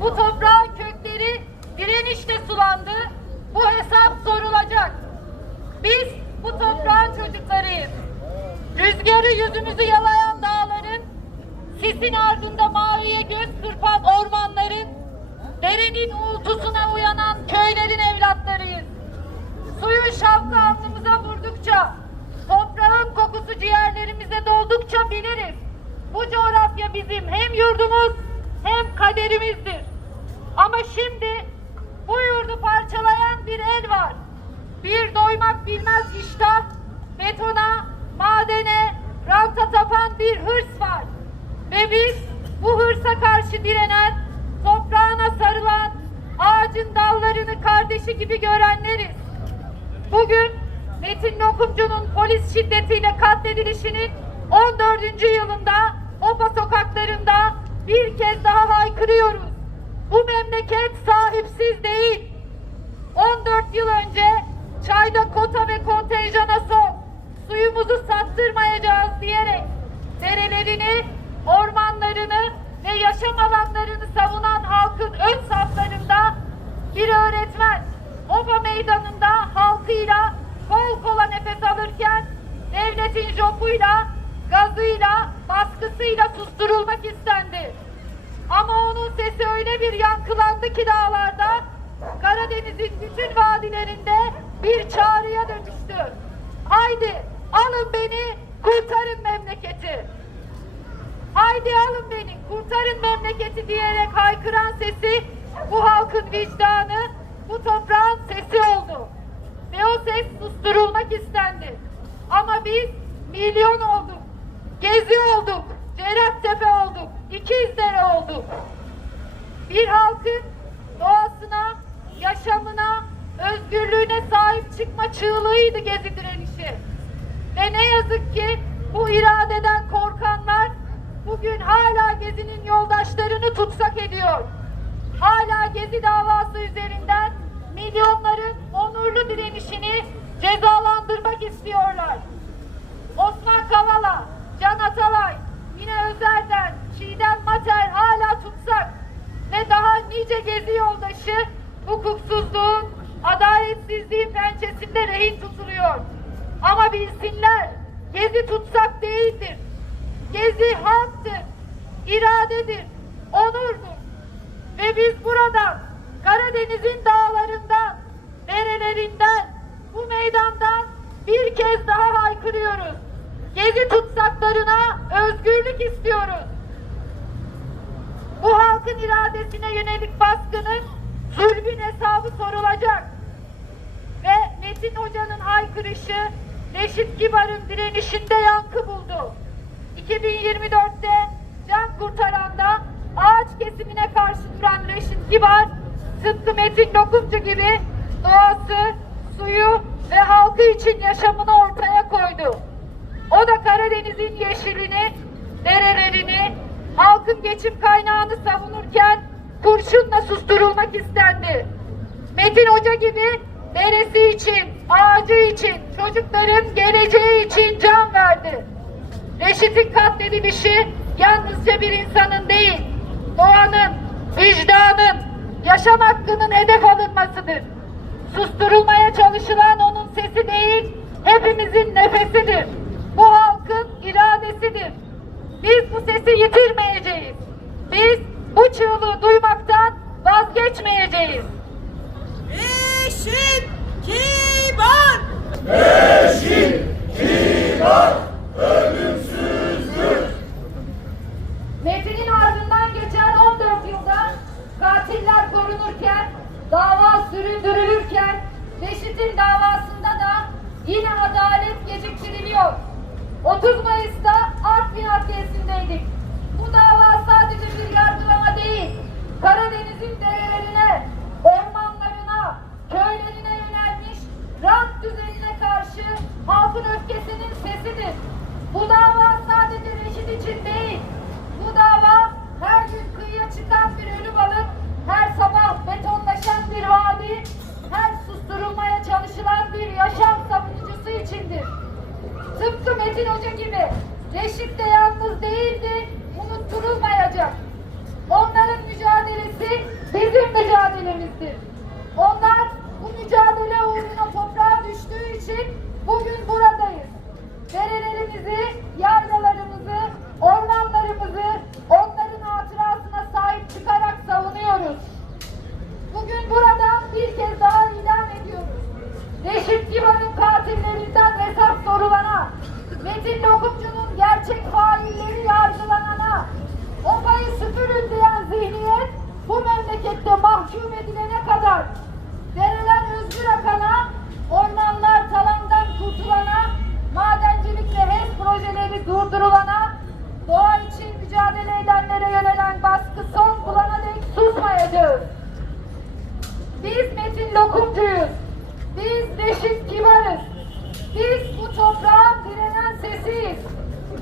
Bu toprağın kökleri direnişle sulandı. Bu hesap sorulacak. Biz bu toprağın çocuklarıyız. Rüzgarı yüzümüzü yalayan dağların, sisin ardında maviye göz kırpan ormanların, derenin uğultusuna uyanan köylerin evlatlarıyız. Suyun şavkı alnımıza vurdukça, toprağın kokusu ciğerlerimize doldukça biliriz. Bu coğrafya bizim hem yurdumuz hem kaderimizdir. Ama şimdi bu yurdu parçalayan bir el var. Bir doymak bilmez iştah, betona, madene, ranta tapan bir hırs var. Ve biz bu hırsa karşı direnen, toprağına sarılan, ağacın dallarını kardeşi gibi görenleriz. Bugün Metin Lokumcu'nun polis şiddetiyle katledilişinin 14. yılında Opa sokaklarında bir kez daha haykırıyoruz. Bu memleket sahipsiz değil. 14 yıl önce çayda kota ve kontenjana son, suyumuzu sattırmayacağız diyerek derelerini, ormanlarını ve yaşam alanlarını savunan halkın ön saflarında bir öğretmen Oba meydanında halkıyla kol kola nefes alırken devletin jopuyla, gazıyla, baskısıyla susturulmak istendi. Sesi öyle bir yankılandı ki dağlarda, Karadeniz'in bütün vadilerinde bir çağrıya dönüştü. Haydi alın beni, kurtarın memleketi. Haydi alın beni, kurtarın memleketi diyerek haykıran sesi bu halkın vicdanı, bu toprağın sesi oldu. Ve o ses susturulmak istendi. Ama biz milyon olduk, gezi olduk, Cerattepe olduk, İkizdere olduk. Bir halkın doğasına, yaşamına, özgürlüğüne sahip çıkma çığlığıydı gezi direnişi. Ve ne yazık ki bu iradeden korkanlar bugün hala Gezi'nin yoldaşlarını tutsak ediyor. Hala Gezi davası üzerinden milyonların onurlu direnişini cezalandırmak istiyorlar. Osman Kavala, Can Atalay, Mine Özer'den, Çiğdem Mater hala tutsak ve daha nice Gezi yoldaşı hukuksuzluğun, adaletsizliğin pençesinde rehin tutuluyor. Ama bilsinler, Gezi tutsak değildir. Gezi haktır, iradedir, onurdur. Ve biz buradan Karadeniz'in dağlarından, derelerinden, bu meydandan bir kez daha haykırıyoruz. Gezi tutsaklarına özgürlük istiyoruz. Bu halkın iradesine yönelik baskının zulmün hesabı sorulacak. Ve Metin Hoca'nın haykırışı Reşit Kibar'ın direnişinde yankı buldu. 2024'te can kurtaranda ağaç kesimine karşı duran Reşit Kibar tıpkı Metin Lokumcu gibi doğası, suyu ve halkı için yaşamını ortaya koydu. O da Karadeniz'in yeşilini, derelerini, geçim kaynağını savunurken kurşunla susturulmak istendi. Metin Hoca gibi deresi için, ağacı için, çocukların geleceği için can verdi. Reşit'in katledilişi yalnızca bir insanın değil, doğanın, vicdanın, yaşam hakkının hedef alınmasıdır. Susturulmaya çalışılan onun sesi değil, hepimizin nefesidir. Bu halkın iradesidir. Biz bu sesi yitirmeyeceğiz. Biz bu çığlığı duymaktan vazgeçmeyeceğiz. Eşit kibar. Metin'in ardından geçen 14 yılda katiller korunurken, dava süründürülürken, Reşit'in davasında da yine adalet geciktiriliyor. 30 Mayıs'ta Artvin Adliyesi'ndeydik. Bu dava sadece bir yargılama değil, Karadeniz'in derelerine, ormanlarına, köylerine yönelmiş rant düzenine karşı halkın öfkesinin sesidir. Bu dava sadece Reşit için değil, bu dava her gün kıyıya çıkan bir ölü balık, her sabah betonlaşan bir vadi, her susturulmaya çalışılan bir yaşam savunucusu içindir. Tıpkı Metin Hoca gibi Reşit de yalnız değildi, unutturulmayacak. Onların mücadelesi vermemizdir. Onlar bu mücadele uğruna toprağa düştüğü için bugün buradayız. Derelerimizi, yaylalarımızı, ormanlarımızı onların hatırasına sahip çıkarak savunuyoruz. Bugün buradan bir kez daha ilan ediyoruz. Reşit Kibar'ın katillerinden hesap sorulana, Metin Lokumcu'nun gerçek failleri yargılanana, o payı süpürün diyen zihniyet bu memlekette mahkum edilene kadar dereler özgür akana, ormanlar talandan kurtulana, madencilik ve HES projeleri durdurulana, doğa için mücadele edenlere yönelen baskı son bulana dek susmayacağız. Biz Metin Lokumcuyuz. Biz Reşit Kibarız. Biz bu toprağın direnen sesiyiz.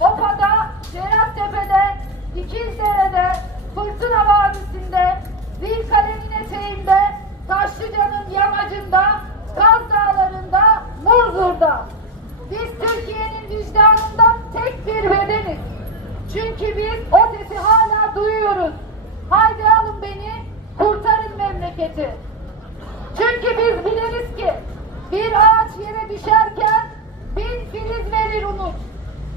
Opa'da, Cerattepe'de, İkizdere'de, Fırtına Vadisi'nde, Zilkale'nin eteğinde, Taşlıca'nın yamacında, Kaz Dağları'nda, Muzur'da. Biz Türkiye'nin vicdanından tek bir bedeniz. Çünkü biz o sesi hala duyuyoruz. Haydi alın beni, kurtarın memleketi. Çünkü biz biliriz ki bir ağaç yere düşerken bin filiz verir umut.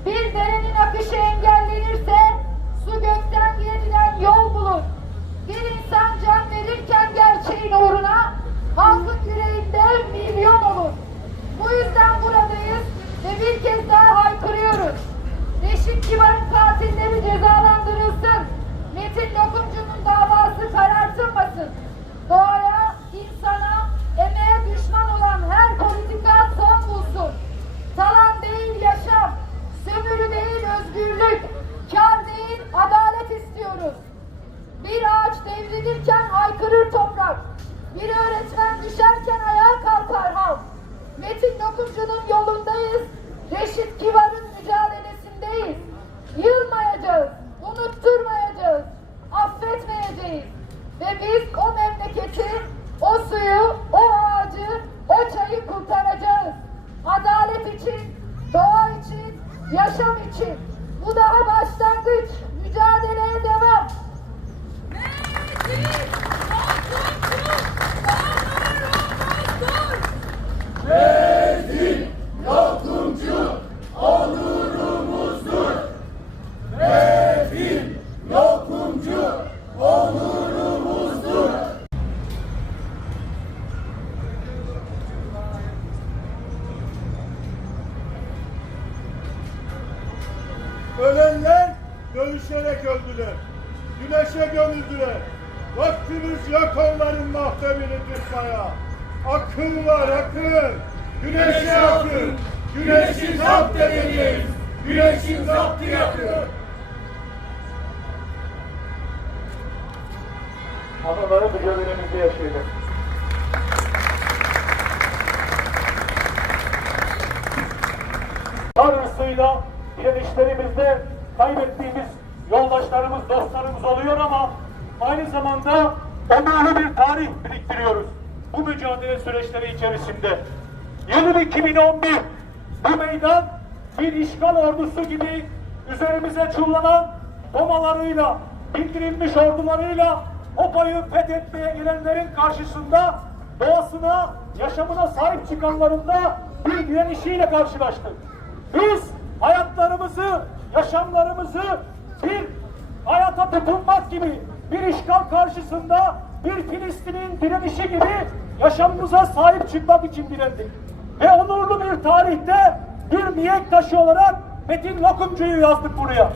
Bir derenin akışı engellenirse su gökten yeniden yol bulur. Bir insan can verirken gerçeğin uğruna halkın yüreğinde milyon olur. Bu yüzden buradayız ve bir kez daha haykırıyoruz. Reşit Kibar'ın katilleri cezalandırılsın. Metin Lokumcu'nun davası karartılmasın. Doğaya, insana, emeğe düşman olan her politika son bulsun. Talan değil yaşam, sömürü değil özgürlük, kar değil adalet istiyoruz. Bir ağaç devrilirken haykırır toprak. Bir öğretmen düşerken ayağa kalkar halk. Metin Lokumcu'nun yolundayız. Reşit Kibar'ın mücadelesindeyiz. Yılmayacağız, unutturmayacağız, affetmeyeceğiz. Ve biz o memleketi, o suyu, o ağacı, o çayı kurtaracağız. Adalet için, doğa için, yaşam için. Bu daha başlangıç. Mücadeleye devam. Metin Lokumcu, onurumuzdur. Ölenler dövüşerek öldüler. Güneşe gömüldüler. Vaktimiz yok onların mahtemini tutmaya. Akıl var akıl. Güneşe akıl. Güneşin zapt edeceğiz. Güneşin zaptı yakıyor. Anıları mücadelemizde yaşayalım. Tanrısıyla direnişlerimizde kaybettiğimiz yoldaşlarımız, dostlarımız oluyor ama aynı zamanda onurlu bir tarih biriktiriyoruz. Bu mücadele süreçleri içerisinde. Yılın 2011 bu meydan bir işgal ordusu gibi üzerimize çullanan bomalarıyla, bildirilmiş ordularıyla Opa'yı fethetmeye gelenlerin karşısında doğasına, yaşamına sahip çıkanların da bir direnişiyle karşılaştık. Biz hayatlarımızı, yaşamlarımızı bir hayata tutunmak gibi bir işgal karşısında bir Filistin'in direnişi gibi yaşamımıza sahip çıkmak için direndik. Ve onurlu bir tarihte bir mihenk taşı olarak Metin Lokumcu'yu yazdık buraya.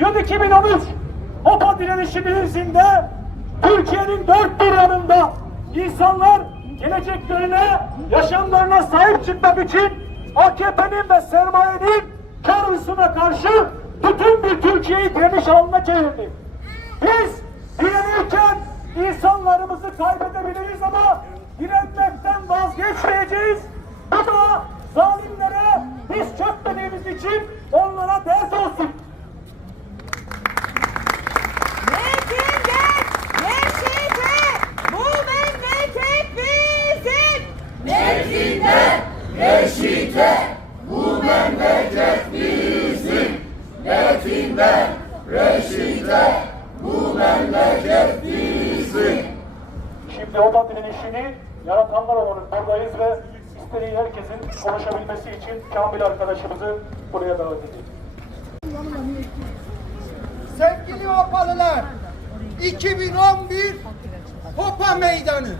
Yıl 2013 OPA direnişinin izinde Türkiye'nin dört bir yanında insanlar geleceklerine, yaşamlarına sahip çıkmak için AKP'nin ve sermayenin hırsına karşı bütün bir Türkiye'yi direniş alanına çevirdi. Biz direnirken insanlarımızı kaybedebiliriz ama direnmekten vazgeçmeyeceğiz. Bu da Şimdi o da direnişini yaratanlar olarak buradayız ve istediği herkesin konuşabilmesi için Kamil arkadaşımızı buraya davet ediyoruz. Sevgili Hopalılar, 2011 Hopa Meydanı.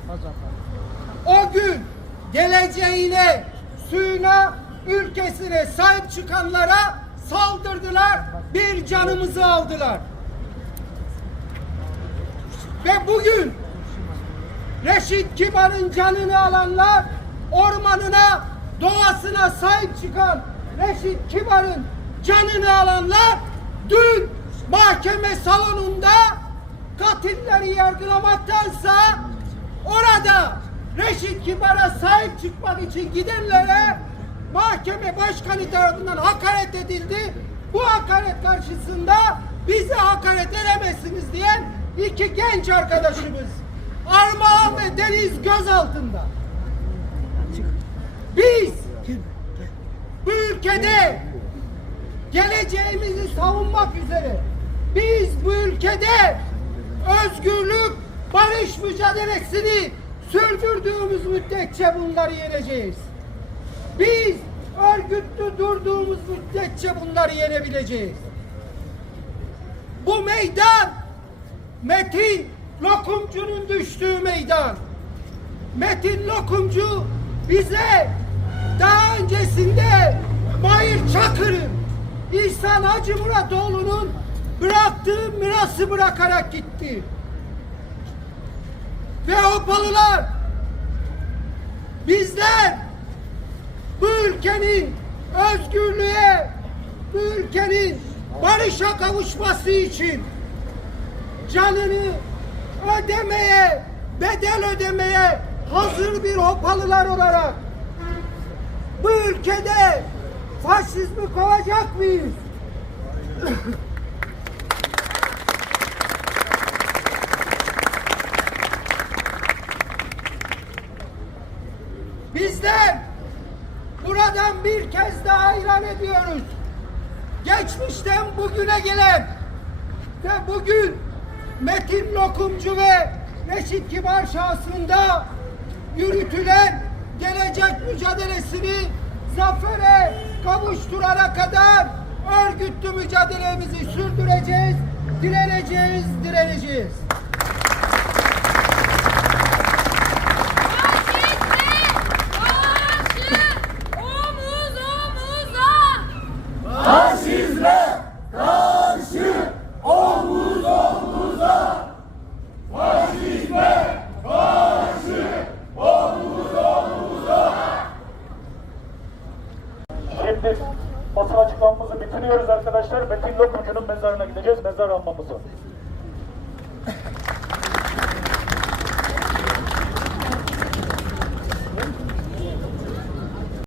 O gün geleceğine, suyuna, ülkesine sahip çıkanlara saldırdılar, bir canımızı aldılar. Ve bugün Reşit Kibar'ın canını alanlar, ormanına, doğasına sahip çıkan Reşit Kibar'ın canını alanlar dün mahkeme salonunda katilleri yargılamaktansa orada Reşit Kibar'a sahip çıkmak için gidenlere mahkeme başkanı tarafından hakaret edildi. Bu hakaret karşısında bize hakaret edemezsiniz diyen iki genç arkadaşımız Armağan ve Deniz gözaltında. Biz bu ülkede geleceğimizi savunmak üzere biz bu ülkede özgürlük, barış mücadelesini sürdürdüğümüz müddetçe bunları yeneceğiz. Biz örgütlü durduğumuz müddetçe bunları yenebileceğiz. Bu meydan Metin Lokumcu'nun düştüğü meydan. Metin Lokumcu bize daha öncesinde Mahir Çakır'ın, İhsan Hacı Muratoğlu'nun bıraktığı mirası bırakarak gitti. Ve Hopalılar bizler bu ülkenin özgürlüğe, bu ülkenin barışa kavuşması için canını ödemeye, bedel ödemeye hazır bir hopalılar olarak bu ülkede faşizmi kovacak mıyız? Bizler buradan bir kez daha ilan ediyoruz. Geçmişten bugüne gelen ve bugün Metin Lokumcu ve Reşit Kibar şahsında yürütülen gelecek mücadelesini zafere kavuşturana kadar örgütlü mücadelemizi sürdüreceğiz, direneceğiz, direneceğiz.